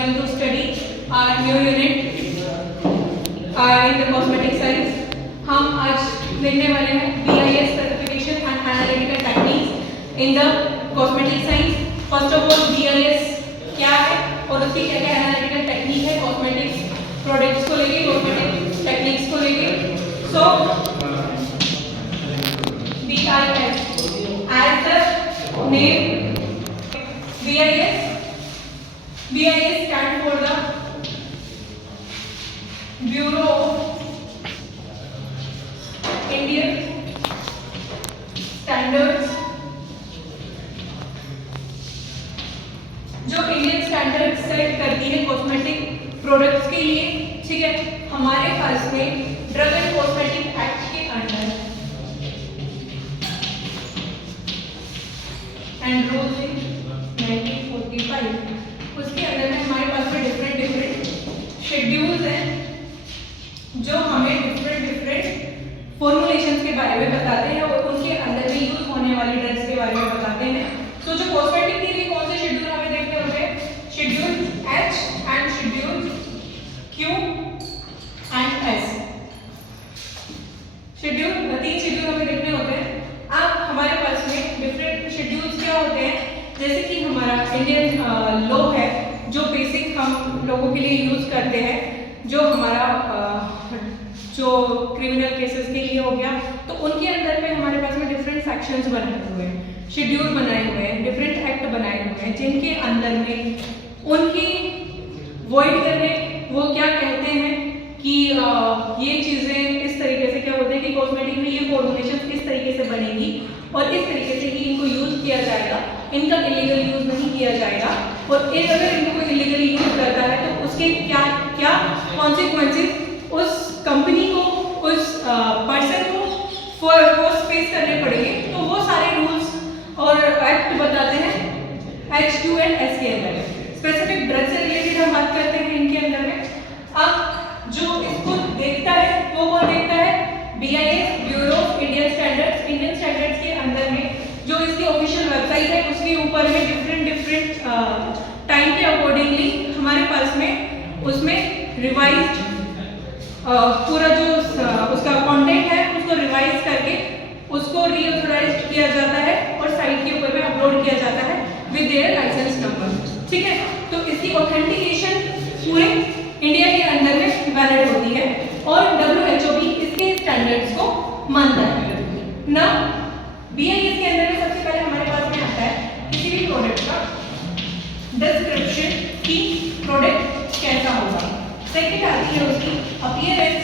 going to study our new unit in the cosmetic science. हम आज देखने वाले हैं BIS certification and analytical techniques in the cosmetic science. First of all, BIS क्या है और उसकी क्या क्या analytical technique है cosmetic products को लेके, cosmetic techniques को लेके. So BIS as the name BIS stand for the Bureau of Indian Standards. जो इंडियन स्टैंडर्ड सेट करती है कॉस्मेटिक प्रोडक्ट्स के लिए, ठीक है. हमारे पास में ड्रग एंड कॉस्मेटिक एक्ट के अंडर एंड रूल्स इन 1945 उसके अंदर में हमारे पास में डिफरेंट शेड्यूल्स हैं जो हमें डिफरेंट फॉर्मुलेशंस के बारे में बताते हैं और उनके अंदर में यूज होने वाली ड्रग्स के बारे में बताते हैं. तो जो कॉस्मेटिक के लिए कौन से शेड्यूल हमें देखने होते हैं? Schedule H and schedule Q and S. तीन शेड्यूल हमें देखने होते हैं. अब हमारे पास में डिफरेंट शेड्यूल्स क्या होते हैं? जैसे कि हमारा इंडियन लॉ है जो बेसिक हम लोगों के लिए यूज करते हैं, जो हमारा जो क्रिमिनल केसेस के लिए हो गया, तो उनके अंदर में हमारे पास में डिफरेंट सेक्शंस बनाए हुए हैं, शेड्यूल बनाए हुए हैं, डिफरेंट एक्ट बनाए हुए हैं, जिनके अंदर में उनकी वॉइड करने वो क्या कहते हैं कि ये चीज़ें इस तरीके से क्या होते हैं कि कॉस्मेटिक में ये फॉर्मुलेशन इस तरीके से बनेगी और इस तरीके से ही इनको यूज किया जाएगा, इनका इलीगल यूज नहीं किया जाएगा. और अगर इनको इलीगली यूज करता है तो उसके क्या क्या कॉन्सिक्वेंसेस उस कंपनी को, उस पर्सन को फेस करने पड़ेंगे. तो वो सारे रूल्स और एक्ट बताते हैं H2 एंड S के अंदर. स्पेसिफिक ड्रग से रिलेटेड हम बात करते हैं इनके अंदर में. अब जो इसको देखता है वो कौन देखता है? BIS, bureau of Indian standards. Indian standards के अंदर में जो इसकी ऑफिशियल वेबसाइट है उसके ऊपर में डिफरेंट टाइम के अकॉर्डिंगली हमारे पास में उसमें रिवाइज्ड पूरा जो उसका कंटेंट है उसको रिवाइज करके उसको रीऑथराइज किया जाता है और साइट के ऊपर में अपलोड किया जाता है विद देयर लाइसेंस नंबर, ठीक है. तो इसकी ऑथेंटिकेशन पूरे इंडिया के अंदर में वैलिड होती है और WHO भी इसके स्टैंडर्ड्स को मानता है. ना BIS के अंदर में सबसे पहले हमारे पास में आता है किसी भी प्रोडक्ट का डिस्क्रिप्शन की प्रोडक्ट कैसा होगा. सेकंड आती है उसकी अपीयरेंस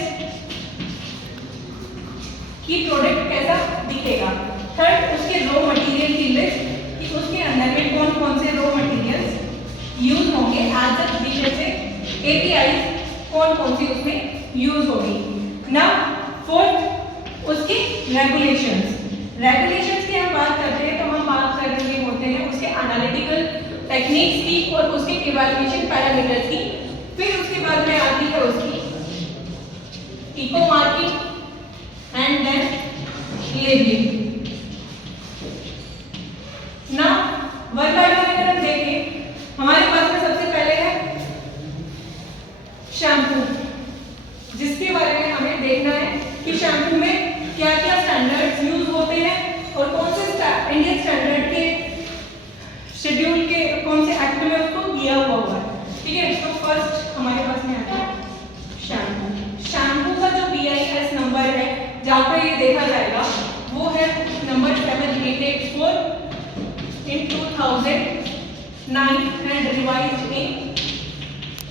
की प्रोडक्ट कैसा दिखेगा. थर्ड उसके रॉ मटेरियल की लिस्ट कि उसके अंदर में कौन कौन से रॉ मटेरियल्स यूज होंगे, एज जैसे API कौन कौन सी उसमें यूज होगी. ना फोर्थ उसकी रेगुलेशंस की हम बात करते हैं तो हम बात कर रहे होते हैं उसके एनालिटिकल टेक्निक्स की और उसके इवैल्यूएशन पैरामीटर्स की. फिर उसके बाद में आती है उसकी eco marking and then labelling. ना वन बाय वन अगर हम देखें हमारे पास में सबसे पहले है शैम्पू, जिसके बारे में हमें देखना है कि शैम्पू में क्या क्या स्टैंडर्ड्स यूज होते हैं और कौन से इंडियन स्टैंडर्ड के शेड्यूल के कौन से एक्ट में उसको दिया हुआ है, ठीक है. तो फर्स्ट हमारे पास में आता है शैम्पू का जो BIS नंबर है जहाँ पे ये देखा जाएगा वो है number 7884 in 2009 and revised in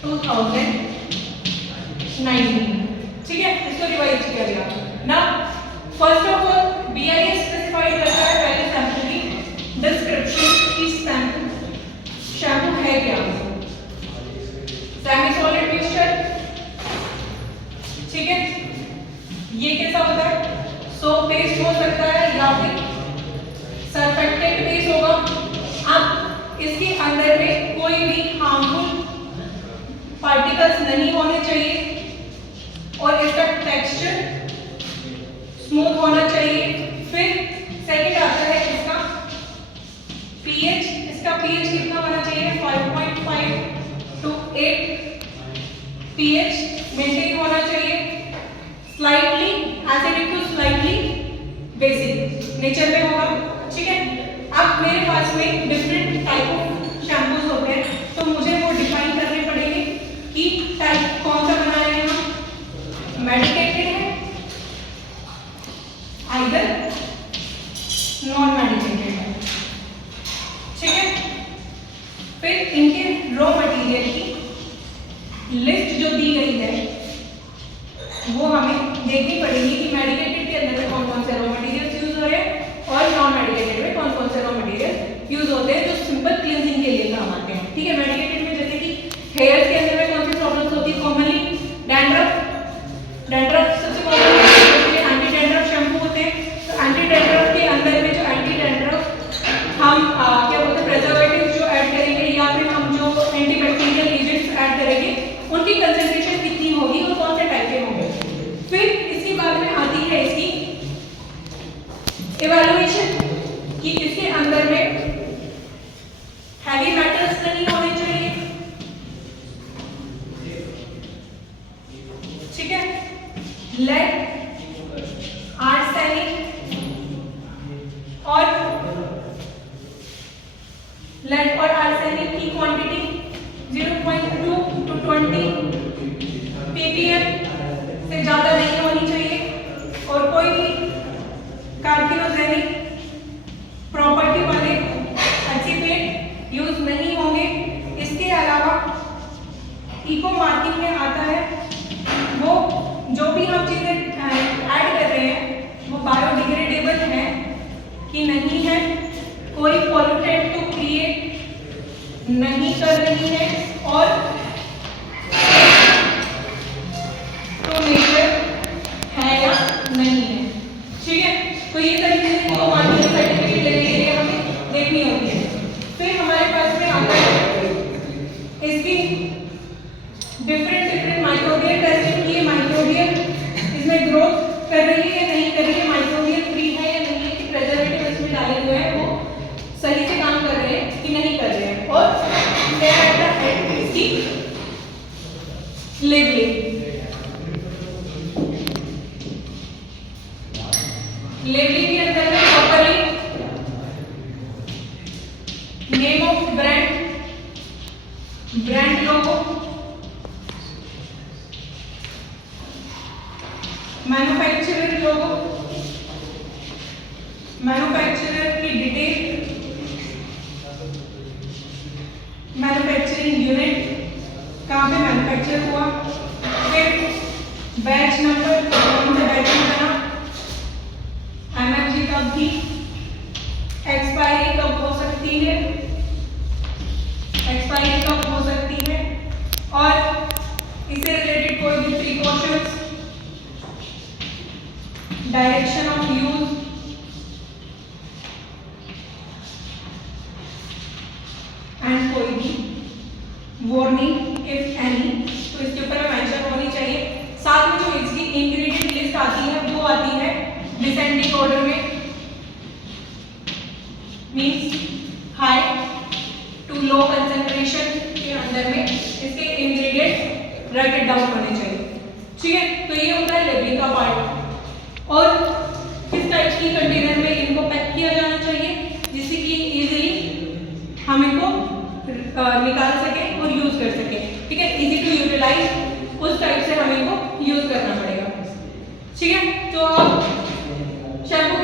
2019, ठीक है. इसको रिवाइज किया गया. ना first of all BIS specify करता है पहले शैम्पू की डिस्क्रिप्शन की. शैम्पू है क्या? सेमी सॉलिड मिक्सचर, ठीक है. ये कैसा होता है? सोप पेस्ट हो सकता है या फिर सरफेक्टेंट पेस्ट होगा. अब इसके अंदर में कोई भी हार्मफुल पार्टिकल्स नहीं होने चाहिए और इसका टेक्सचर स्मूथ होना चाहिए. फिर सेकंड आता है इसका pH. इसका pH कितना होना चाहिए? 5.5 to 8 pH मेंटेन होना चाहिए, slightly acidic to slightly basic nature में होगा, ठीक है। अब मेरे पास में डिफरेंट टाइप ऑफ शैम्पूज होते हैं, तो मुझे वो डिफाइन करने पड़ेंगे कि टाइप कौन सा बना रहे हैं हम, मेडिकेटेड है आइदर नॉन मेडिकेटेड है, ठीक है। फिर इनके रॉ मटेरियल की लिस्ट जो दी गई है वो हमें देखनी पड़ेगी कि मेडिकेटेड के अंदर में कौन कौन से रॉ मटेरियल्स यूज हो रहे हैं और नॉन मेडिकेटेड में कौन कौन से रॉ मटेरियल यूज होते हैं जो सिंपल क्लींजिंग के लिए काम आते हैं, ठीक है। मेडिकेटेड में जैसे कि हेयर्स के अंदर में कौन सी प्रॉब्लम्स होती है कॉमनली, डैंड्रफ सबसे कॉमन है, एंटी डैंड्रफ शैम्पू होते हैं, तो एंटी डैंड्रफ के अंदर में जो एंटी डैंड्रफ हम क्या बोलते हैं प्रिजर्वेटिव जो ऐड करेंगे या फिर हम जो एंटीबैक्टीरियल एजेंट्स ऐड करेंगे उनकी कंसंट्रेशन कितनी होगी और कौन से टाइप के होंगे। फिर इसके बाद में आती है इसकी इवैल्यूएशन कि इसके अंदर में हैवी मेटल्स नहीं होने चाहिए, ठीक है। लेड, आर्सेनिक और आर्सेनिक की क्वांटिटी 0.2 to 20 ppm से ज्यादा नहीं होनी चाहिए और कोई भी कार्सिनोजेनिक प्रॉपर्टी वाले एक्सीडेंट यूज नहीं होंगे। इसके अलावा इको मार्किंग में आता है वो जो भी हम चीजें ऐड कर रहे हैं वो बायोडिग्रेडेबल है कि नहीं है, कोई पॉल्यूटेंट तो क्रिएट नहीं कर रही है और तो नेचर है या नहीं है, ठीक है। तो ये सारी चीजें इको मार्किंग सर्टिफिकेट लेने के लिए हमें देखनी होती है। फिर हमारे पास में आता है इसकी डिफरेंट माइक्रोबियल टेस्टिंग की, माइक्रोबियल इसमें ग्रोथ कर रही है या नहीं कर रही है, माइक्रोबियल फ्री है या नहीं है, कि प्रिजर्वेटिव इसमें डाले हुए हैं वो सही से काम कर रहे हैं कि नहीं कर रहे हैं, और इसकी लेबलिंग के अंदर में properly name of brand logo, manufacturer logo, manufacturer की डिटेल, मैन्युफैक्चरिंग यूनिट कहाँ पे मैन्युफैक्चर हुआ, फिर बैच नंबर कौन से बैच में बना, एमएफजी कब थी, एक्सपायरी कब हो सकती है, एक्सपायरी कब हो सकती है, और इससे रिलेटेड कोई भी precautions, direction of use, and कोई भी वार्निंग इफ एनी, तो इसके ऊपर मेंशन होनी चाहिए। साथ में जो इसकी इंग्रेडिएंट लिस्ट आती है वो आती है डिसेंडिंग ऑर्डर में, means high to low concentration के अंदर में इसके इंग्रेडिएंट राइट इट डाउन होने चाहिए, ठीक है। तो ये होता है लेबलिंग का पार्ट। और किस टाइप की कंटेनर में इनको पैक किया जाना चाहिए जिससे कि इजीली हम इनको निकाल सके और यूज कर सके, ठीक है। इजी टू यूटिलाइज उस टाइप से हमें इनको यूज करना पड़ेगा, ठीक है। तो अब शैम्पू